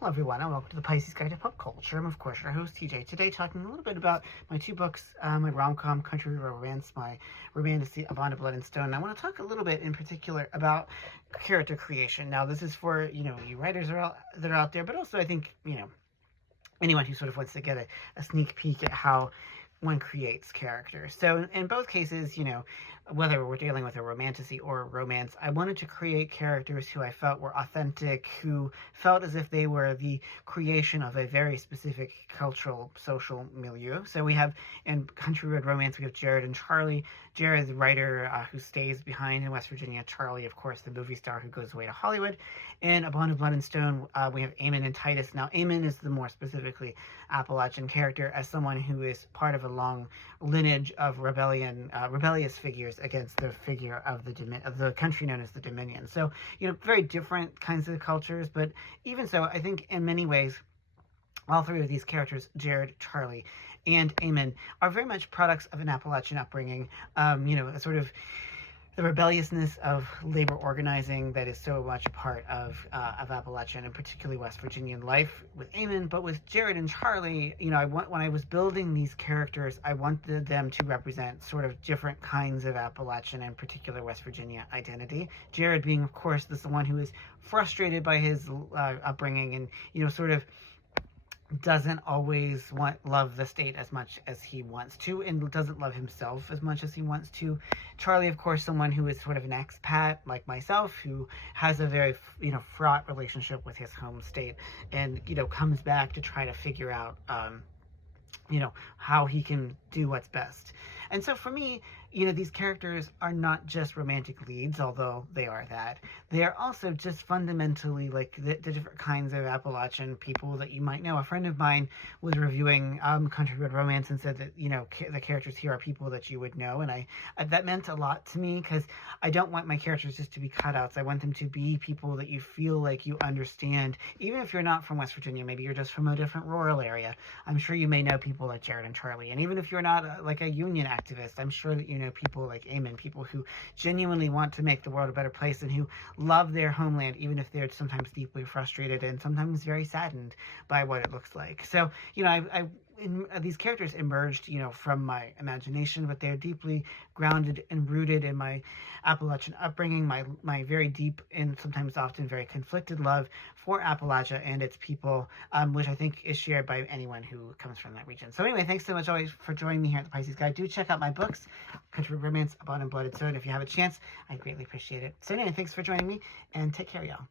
Hello everyone, and welcome to the Pisces Guide to Pop Culture. I'm of course your host TJ. Today talking a little bit about my two books, my rom-com Country Romance, my romantasy A Bond of Blood and Stone. And I want to talk a little bit in particular about character creation. Now this is for, you writers that are out there, but also I think, anyone who sort of wants to get a sneak peek at how one creates characters. So in both cases, whether we're dealing with a romantasy or romance, I wanted to create characters who I felt were authentic, who felt as if they were the creation of a very specific cultural, social milieu. So we have, in Country Road Romance, we have Jared and Charlie. Jared, the writer who stays behind in West Virginia. Charlie, of course, the movie star who goes away to Hollywood. In A Bond of Blood and Stone, we have Eamon and Titus. Now, Eamon is the more specifically Appalachian character, as someone who is part of a long lineage of rebellious figures against the figure of the country known as the Dominion. So, very different kinds of cultures, but even so, I think in many ways, all three of these characters, Jared, Charlie, and Eamon, are very much products of an Appalachian upbringing. Sort of the rebelliousness of labor organizing that is so much a part of Appalachian and particularly West Virginian life with Eamon. But with Jared and Charlie, when I was building these characters, I wanted them to represent sort of different kinds of Appalachian and particular West Virginia identity. Jared being, of course, the one who is frustrated by his upbringing and, sort of doesn't always love the state as much as he wants to, and doesn't love himself as much as he wants to. Charlie, of course, someone who is sort of an expat like myself, who has a very fraught relationship with his home state, and comes back to try to figure out how he can do what's best. And so for me, these characters are not just romantic leads, although they are that. They are also just fundamentally like the different kinds of Appalachian people that you might know. A friend of mine was reviewing Country Road Romance and said that, the characters here are people that you would know. And that meant a lot to me, because I don't want my characters just to be cutouts. I want them to be people that you feel like you understand. Even if you're not from West Virginia, maybe you're just from a different rural area. I'm sure you may know people like Jared and Charlie. And even if you're not like a union activist, I'm sure that you know people like Eamon, people who genuinely want to make the world a better place and who love their homeland, even if they're sometimes deeply frustrated and sometimes very saddened by what it looks like. So, these characters emerged, from my imagination, but they're deeply grounded and rooted in my Appalachian upbringing, my very deep and sometimes often very conflicted love for Appalachia and its people, which I think is shared by anyone who comes from that region. So anyway, thanks so much always for joining me here at the Pisces Guide. Do check out my books, Country Romance, A Bond of Blood and Stone. If you have a chance, I greatly appreciate it. So anyway, thanks for joining me, and take care, y'all.